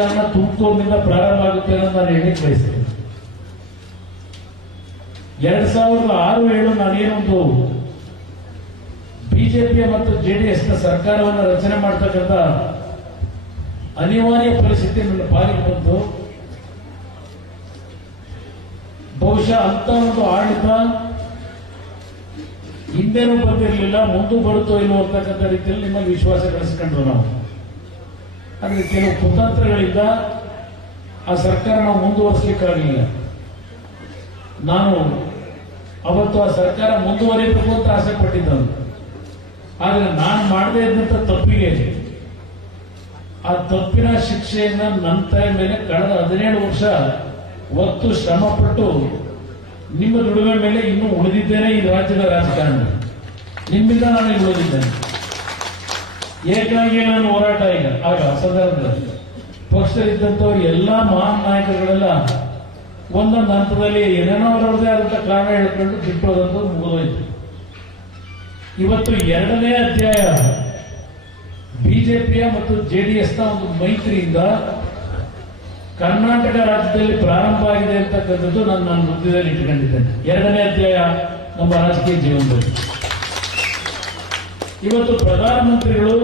ರಾಜಕಾರಣ ತುಮಕೂರಿನಿಂದ ಪ್ರಾರಂಭ ಆಗುತ್ತೆ ಅಂತ ನಾನು ಹೇಳಿಕ್ ಬಯಸ್ತೇನೆ. 2006-7 ನಾನೇನೊಂದು ಬಿಜೆಪಿ ಮತ್ತು ಜೆಡಿಎಸ್ ನ ಸರ್ಕಾರವನ್ನು ರಚನೆ ಮಾಡತಕ್ಕಂಥ ಅನಿವಾರ್ಯ ಪರಿಸ್ಥಿತಿ ನನ್ನ ಪಾಲಿಗೆ ಬಂತು. ಬಹುಶಃ ಅಂತ ಒಂದು ಆಡಳಿತ ಹಿಂದೆನೂ ಬಂದಿರಲಿಲ್ಲ, ಮುಂದೂ ಬರುತ್ತೋ ಇಲ್ಲೋ ಅಂತಕ್ಕಂಥ ರೀತಿಯಲ್ಲಿ ನಿಮ್ಮಲ್ಲಿ ವಿಶ್ವಾಸ ಗಳಿಸ್ಕೊಂಡ್ರು ನಾವು. ಆದರೆ ಕೆಲವು ಕುತಂತ್ರಗಳಿಂದ ಆ ಸರ್ಕಾರ ನಾವು ಮುಂದುವರಿಸಲಿಕ್ಕಾಗಲಿಲ್ಲ. ನಾನು ಅವತ್ತು ಆ ಸರ್ಕಾರ ಮುಂದುವರಿಯಬೇಕು ಅಂತ ಆಸೆ ಪಟ್ಟಿದ್ದನು. ಆದರೆ ನಾನು ಮಾಡದೇ ಇದ್ದಂಥ ತಪ್ಪಿಗೆ ಆ ತಪ್ಪಿನ ಶಿಕ್ಷೆಯನ್ನ ನನ್ನ ತಲೆ ಮೇಲೆ ಕಳೆದ 17 ವರ್ಷ ಒತ್ತು ಶ್ರಮಪಟ್ಟು ನಿಮ್ಮ ದುಡಿಮೆ ಮೇಲೆ ಇನ್ನೂ ಉಳಿದಿದ್ದೇನೆ. ಈ ರಾಜ್ಯದ ರಾಜಕಾರಣ ನಿಮ್ಮಿಂದ ನಾನು ಉಳಿದಿದ್ದೇನೆ. ಏಕಾಗಿ ನಾನು ಹೋರಾಟ ಈಗ ಆಗ ಸಂದರ್ಭದಲ್ಲಿ ಪಕ್ಷದಲ್ಲಿದ್ದಂಥವ್ರು ಎಲ್ಲಾ ಮಹಾನ್ ನಾಯಕರುಗಳೆಲ್ಲ ಒಂದೊಂದು ಹಂತದಲ್ಲಿ ಏನೇನೋ ಅವರವ್ರದೇ ಆದಂತ ಕಾರಣ ಹೇಳ್ಕೊಂಡು ಬಿಟ್ಟೋದಂತೂ ಮುಗಿದೋಯ್ತು. ಇವತ್ತು 2ನೇ ಅಧ್ಯಾಯ ಬಿಜೆಪಿಯ ಮತ್ತು ಜೆಡಿಎಸ್ ನ ಒಂದು ಮೈತ್ರಿಯಿಂದ ಕರ್ನಾಟಕ ರಾಜ್ಯದಲ್ಲಿ ಪ್ರಾರಂಭ ಆಗಿದೆ ಅಂತಕ್ಕಂಥದ್ದು ನನ್ನ ವೃತ್ತಿಯಲ್ಲಿ ಇಟ್ಕೊಂಡಿದ್ದೇನೆ. 2ನೇ ಅಧ್ಯಾಯ ನಮ್ಮ ರಾಜಕೀಯ ಜೀವನದಲ್ಲಿ. ಇವತ್ತು ಪ್ರಧಾನಮಂತ್ರಿಗಳು